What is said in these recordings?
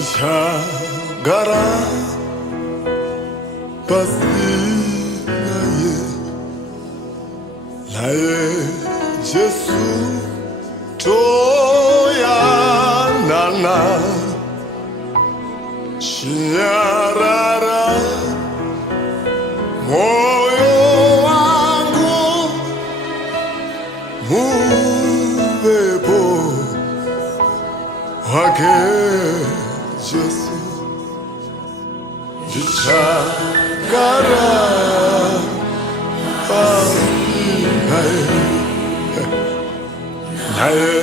Nishagara pasinaye naye Yesu toyanana shinyarara moyo wangu muwepo wake Yesu nishagara pasinaye naye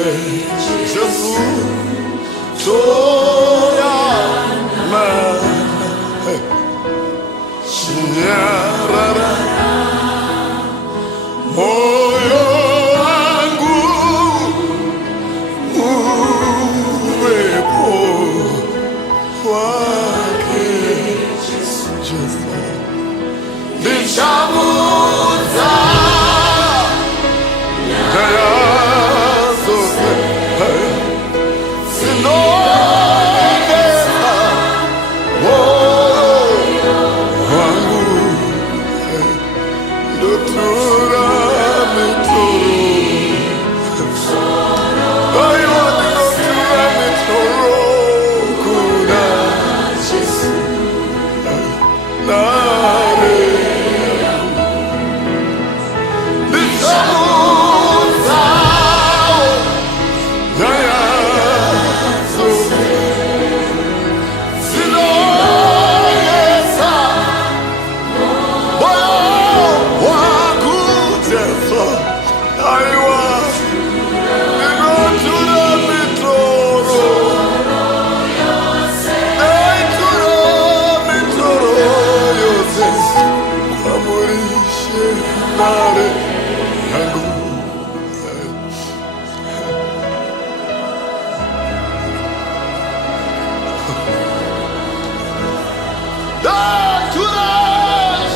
Yesu toyanana shinyarara moyo wangu uwepo wake Yesu nishamuza daya zote sinongeza moyo wangu ndotura mitoro ayo ndotura mitoro kuna Yesu nare nishamuza daya zote sinongeza moyo wangu Yesu aiwa ninotura mitoro naitura mitoro yose kwamurishe nare yangu naitura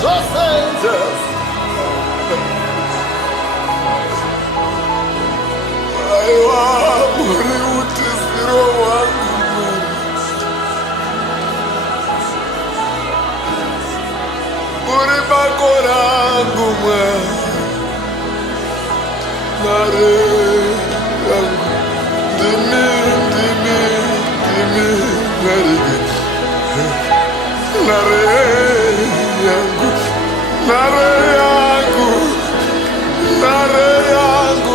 zose Yesu aiwa muri utisiro wangu muri bakorangu nare yangu dimi narige nare yangu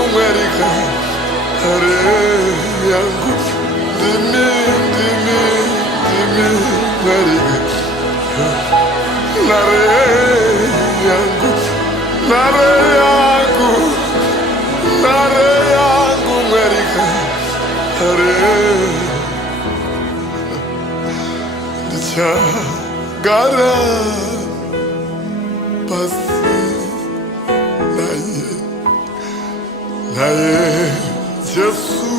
Amerika nare yangu dimi narige nare yangu Amerika nare nishagara pasinaye naye Yesu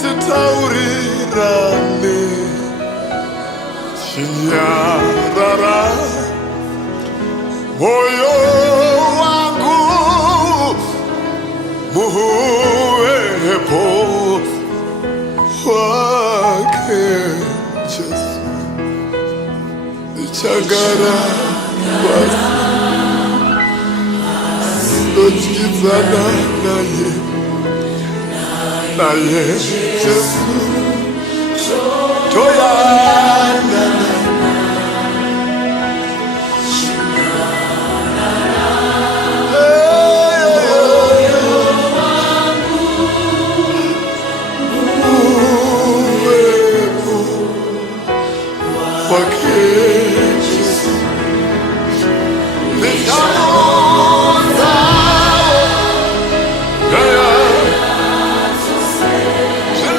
titaurirane shinyarara moyo wangu muwepo wake Yesu nichagara ndochikizana naye Yesu toyanana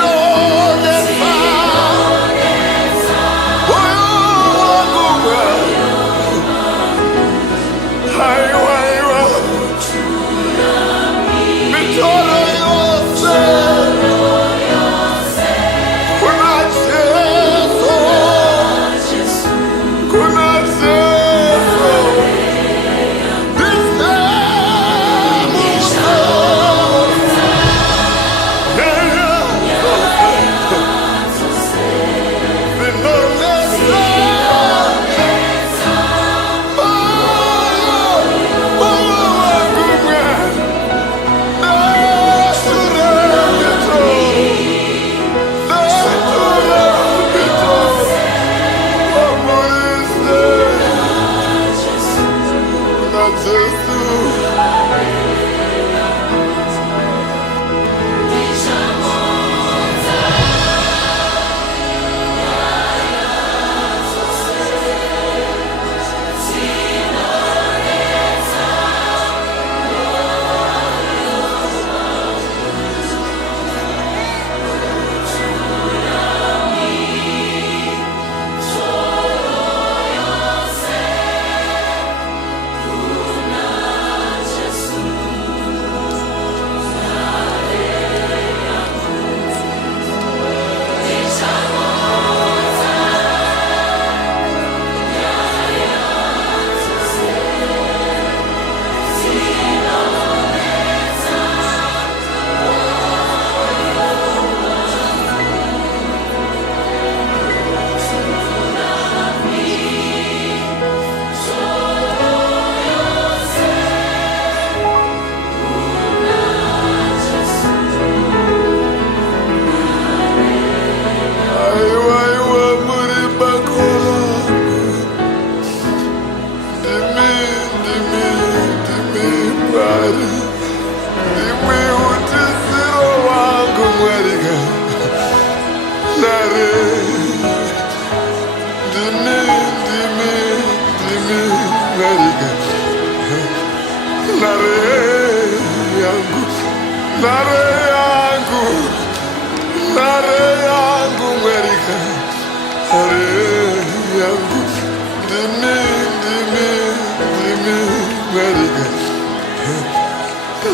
Lord,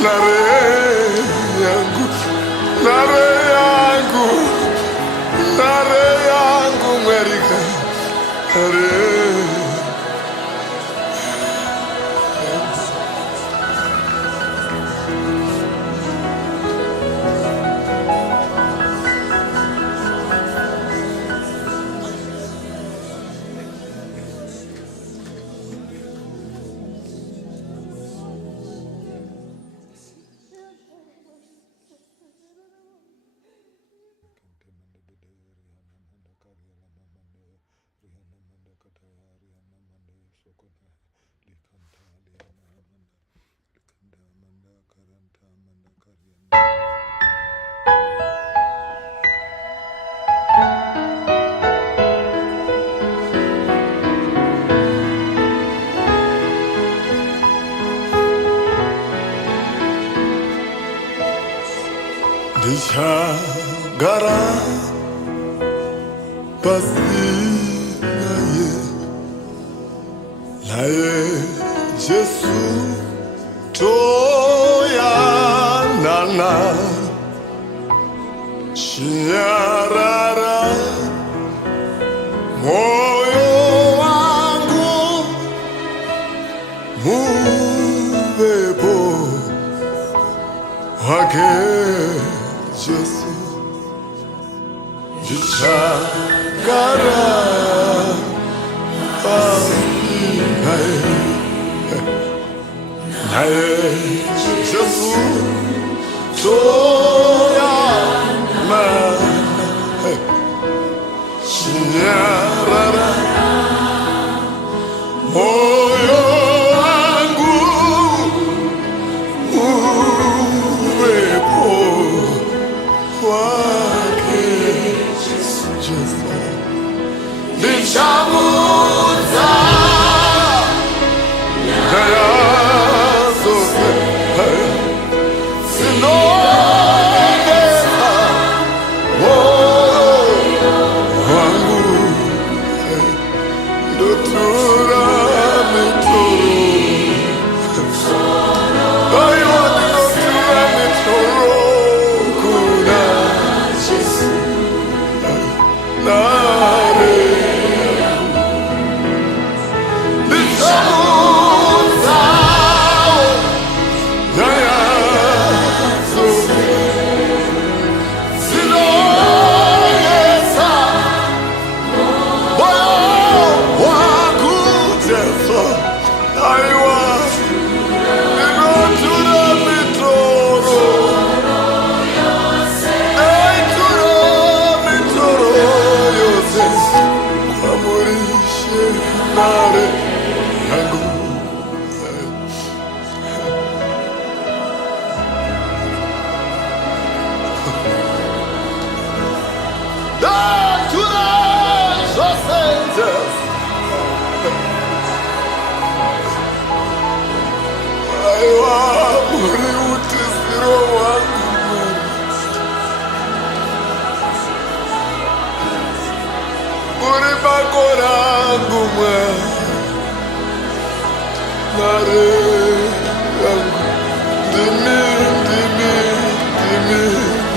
nare yangu, nare yangu, nare yangu Amerika, nare. Nishagara basi naye Yesu toyanana shinyarara moyo wangu mubepo wake Yesu nishagara naye Yesu toyanana shinyarara moyo wangu uwepo wake Yesu nishamuza kaya zote sinongeza moyo wangu ndotura mitoro aiwa ndotura mitoro kuna Yesu nare nishamuza yaya zote sinongeza moyo wangu Yesu aiwa ndotura mitoro mitoro yose kwamurishe nare yangu datura zose aiwa muri utisiro wangu muri bakorangu nare yangu dimi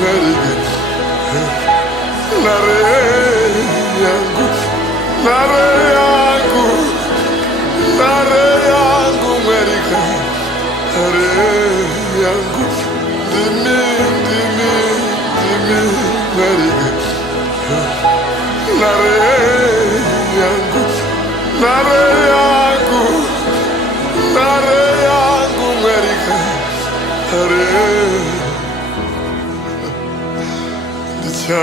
narige nare yangu nare yangu nare yangu Amerika nare yangu dimi narige nare yangu nare yangu Amerika nare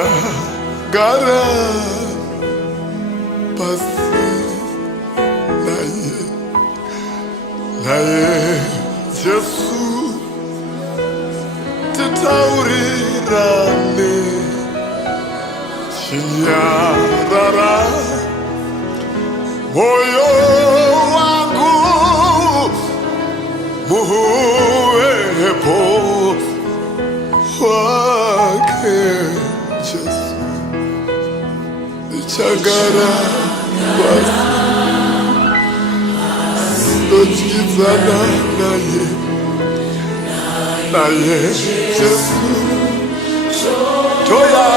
nichagara basi naye Yesu tutaurirane shinyarara moyo wangu muwepo wake Yesu nichagara basi ndochizana naye 나의 예수 줘야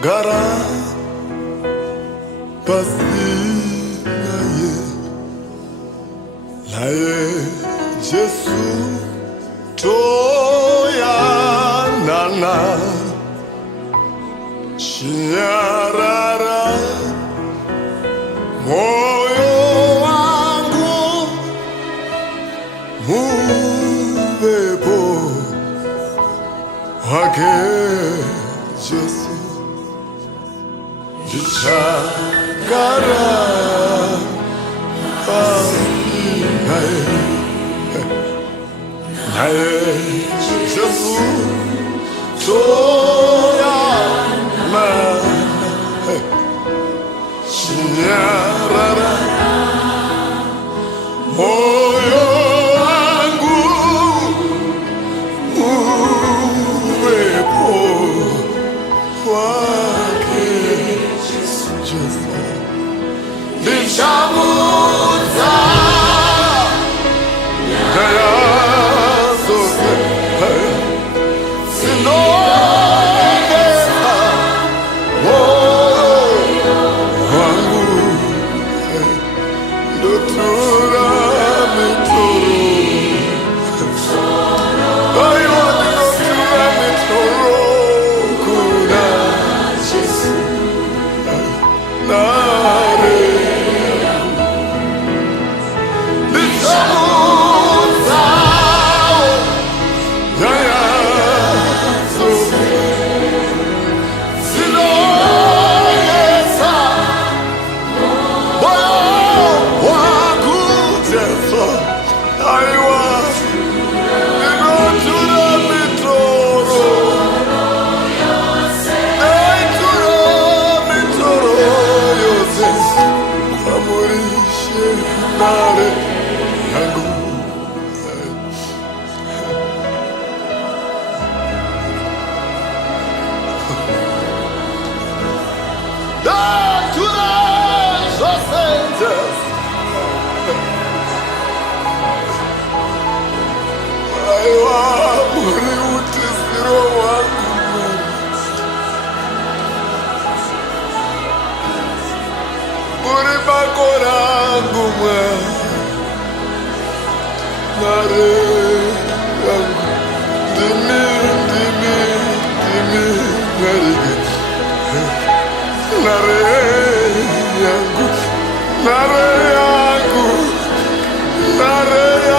가라 바시나에 나의 예수 줘야 나나 시냐라라 모여왕고 무베보 화게 예수 지쳐가라 바시나에 naye Yesu toyana chinyarara moyo wangu uwepo wake Yesu nishamuza kaya zote sinongeza moyo wangu ndotura mitoro ayo ndotura mitoro kuna Yesu nare nishamuza yaya zote sinongeza moyo wangu Yesu aiwa ninotura mitoro naitura mitoro yose kwamurishe nare yangu naitura zose Yesu aiwa muri utisiro wangu muri makorangu nare yangu ndimi narige nare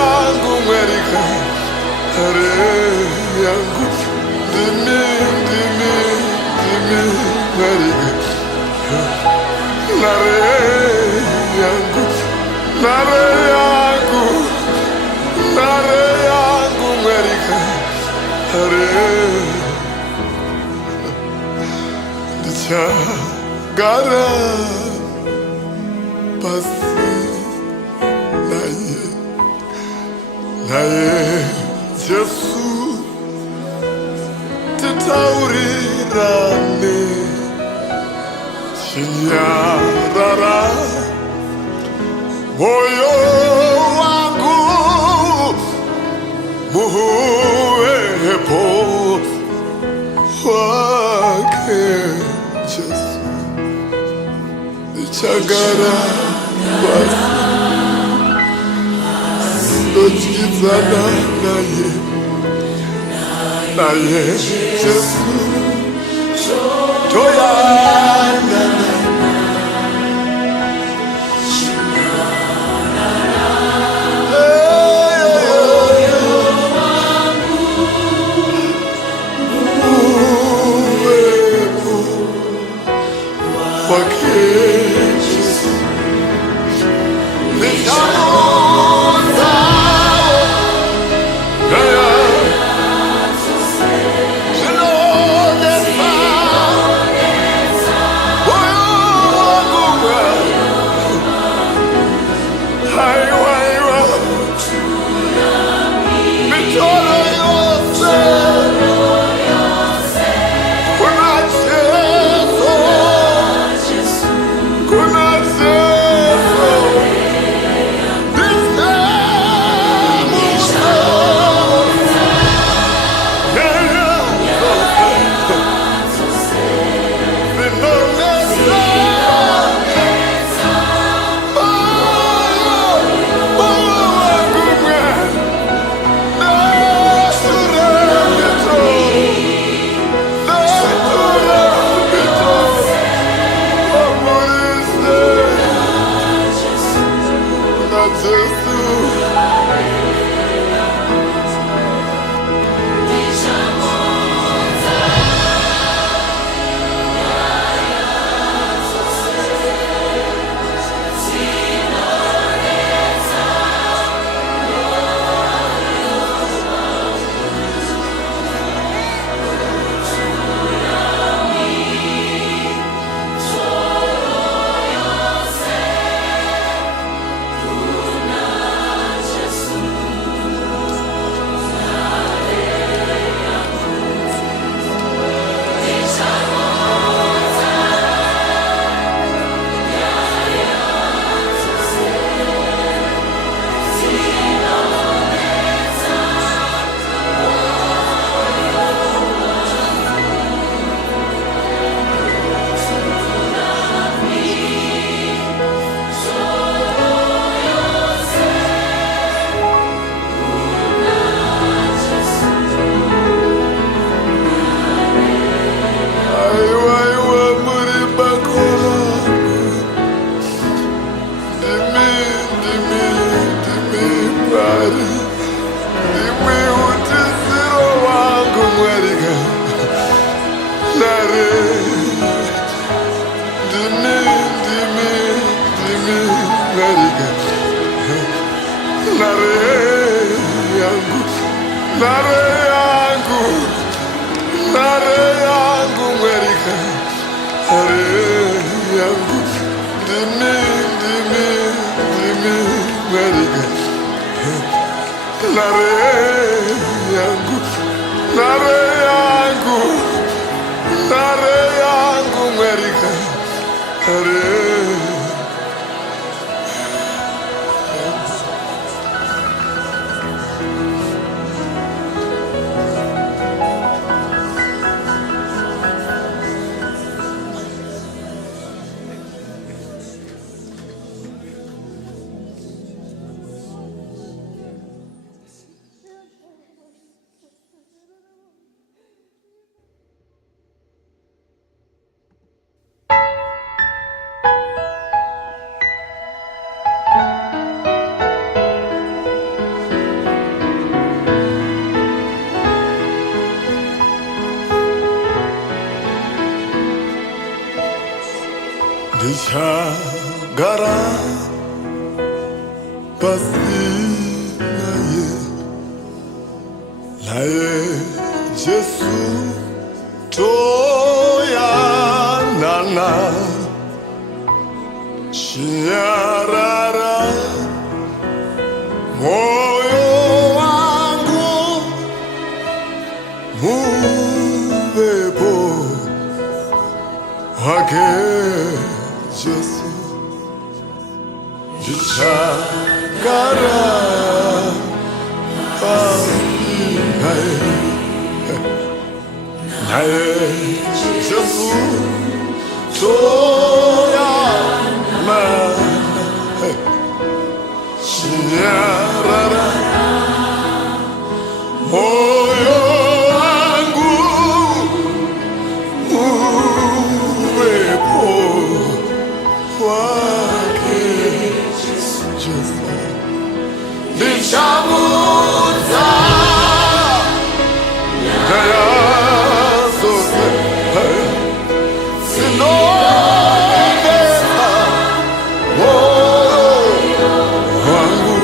yangu mwerika nare yangu ndimi mwerika nare yangu mwerika nare ndichagara pasi naye Yesu titaurirane chinyarara moyo wangu muwepo wake Yesu nichagara basi ndochikizana naye Yesu toyana uwepo wake Yesu nishamuza nare yangu, nare yangu Amerika, nare yangu, dimi, dimi, dimi Amerika, nare yangu, nare yangu, nare yangu Amerika, nare. Nishagara pasi naye Yesu toyanana shinyarara moyo wangu mubepo wake Yesu nishagara naye Yesu toyana shinyarara moyo wangu uwepo wake Yesu nishamuza kaya zote sinongeza moyo wangu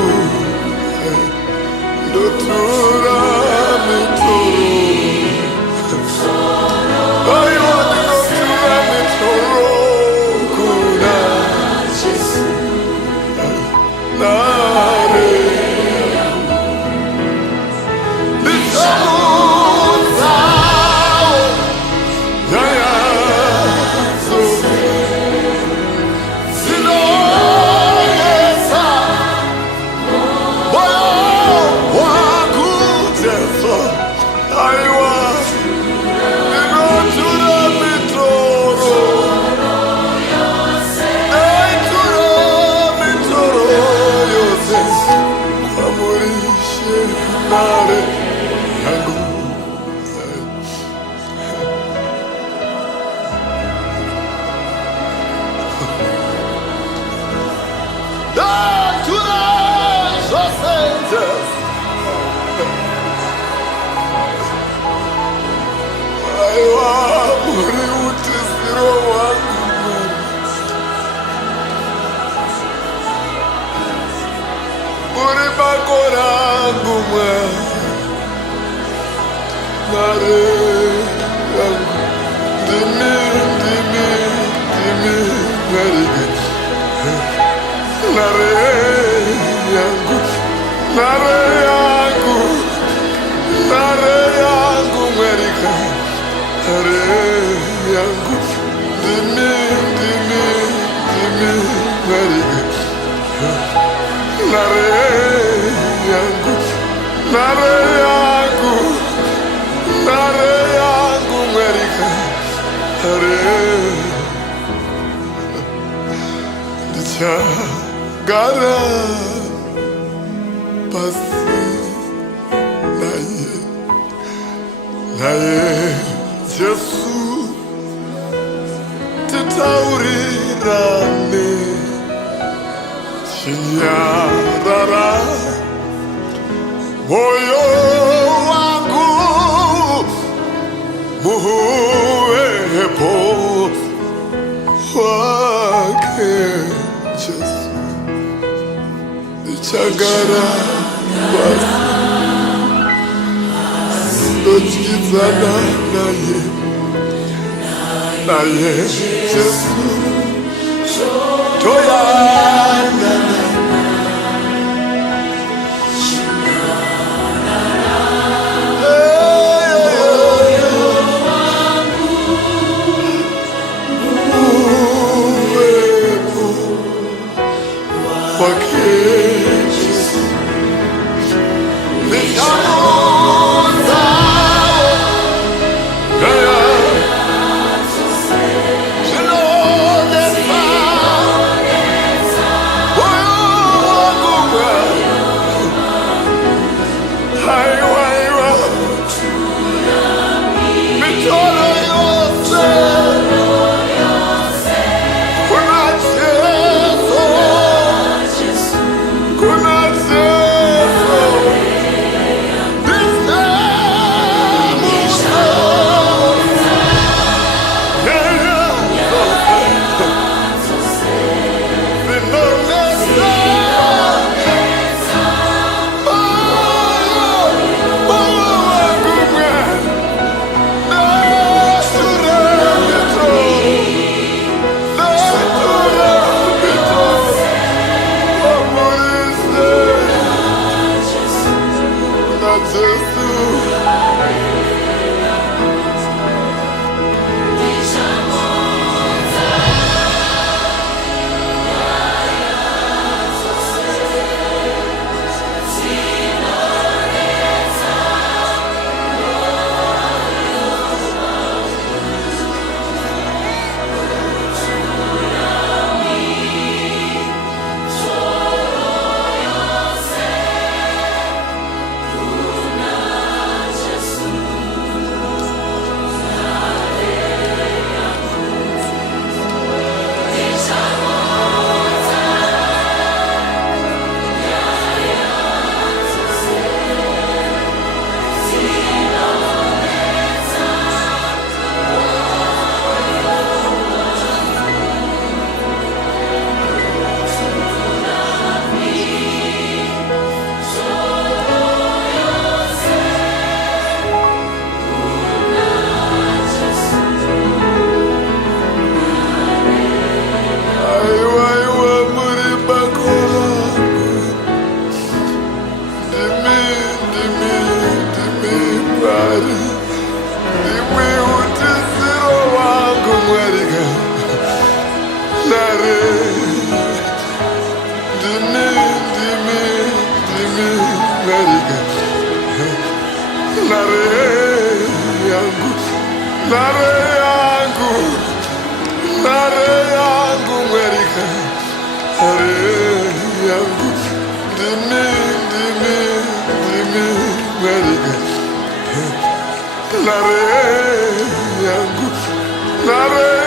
ndotura mitoro ayo ndotura mitoro kuna Yesu nare nishamuza yaya zote sinongeza moyo wangu Yesu aiwa ninotura mitoro mitoro yose amurishe nare yangu natura zose aiwa muri utisiro wangu muri bakorangu nare yangu dimi dimi dimi Amerika nare yangu nare yangu nare yangu Amerika nare yangu dimi dimi dimi Amerika nare yangu nare yangu nare yangu Amerika nare nishagara pasi naye Yesu tutaurirane shinyarara moyo wangu muwepo wake Yesu nichagara pasi Ndochikizana naye Yesu toyana uwepo wake Yesu nitaonza Nare